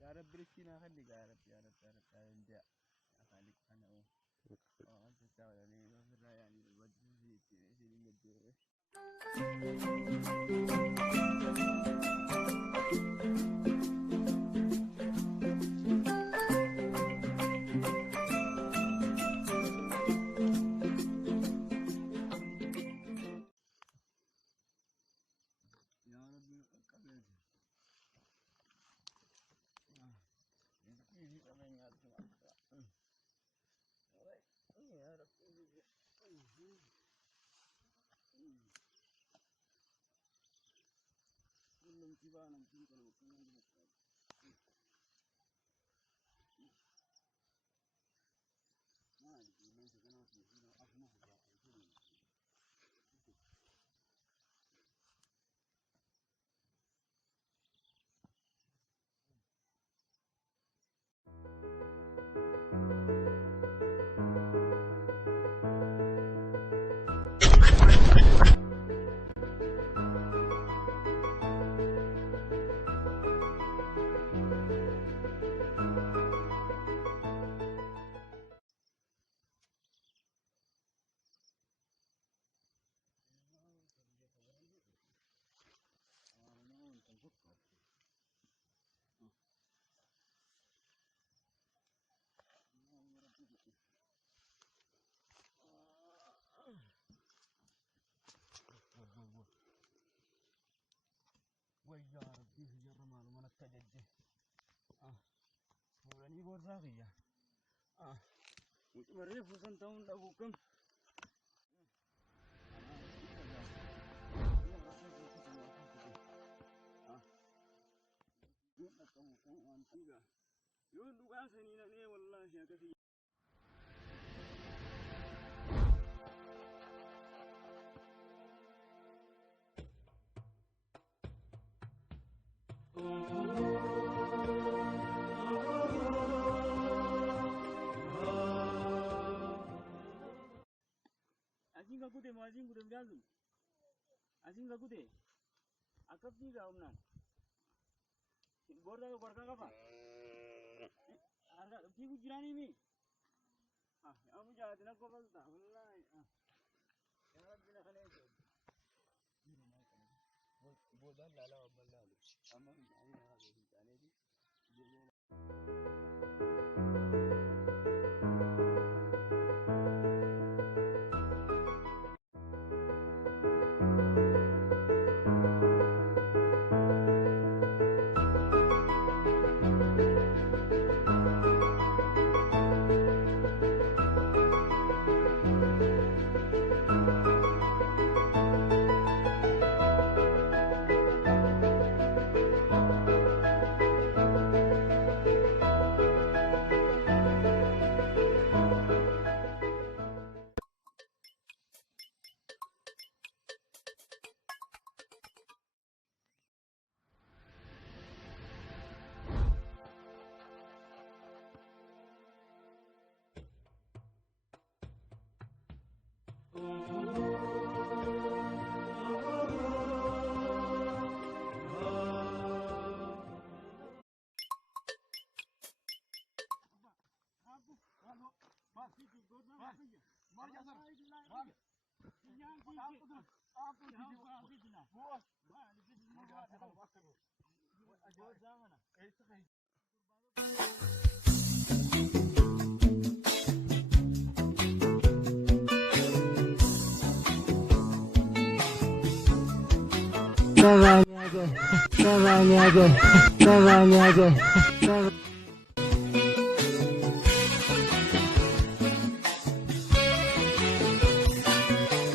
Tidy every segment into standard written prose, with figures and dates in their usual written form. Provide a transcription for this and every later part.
يا رب رسينا خليك يا رب يا رب يا رب يا رب يا خليك انا انت تعال يعني ما يعني الوجه زي المدير يا رب قبل يجي كمان يا رب يا رب كلهم تبانا كلهم ما ادري من سكنوا فيه احنا ويا ربي هي الرمال ومن التجدي ولاني بورزاقية وتمريف وسنتون لأبوكم يقول لك سنين ايه والله يا كثير Asing aku deh, asing udah berjalan. Asing aku deh, akap juga omnan. Borda ke borda apa? Harga, kiku jirani mi. Aku jahat nak kau balta, wallahi. Jangan bina kene itu. Borda lala balala. Amma ini ada di sana di.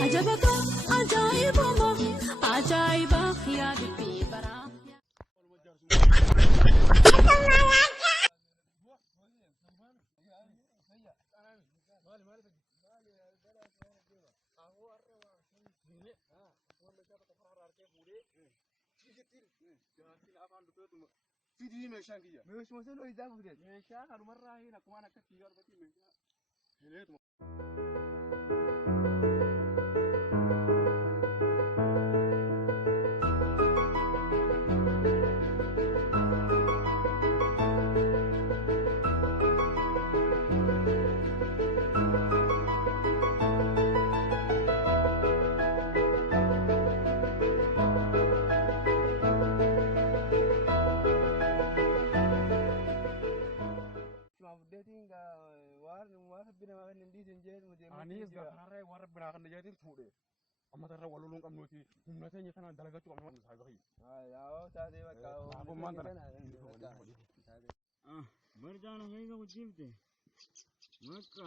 عجبك عجائب ما عجائب يا ربي برا Video meeshaan kiyya. Meeshaa masaa loo ijaa fuudhee. Meeshaa kanumarraa hin akkuma akka tiigaa dhufatti meeshaa. rabbi namaa kan hin dhiisin jedhu nuti Anis gafarraa warra biraa kan jedhin fuudhe. Amma tarra wal loluun qabnuuti humna teenya kanaan dalagachuu qabnu waan isaa gahi. Yaa'oo taatee bakka Abummaan tana. Barjaana heega guddifte. Bakka.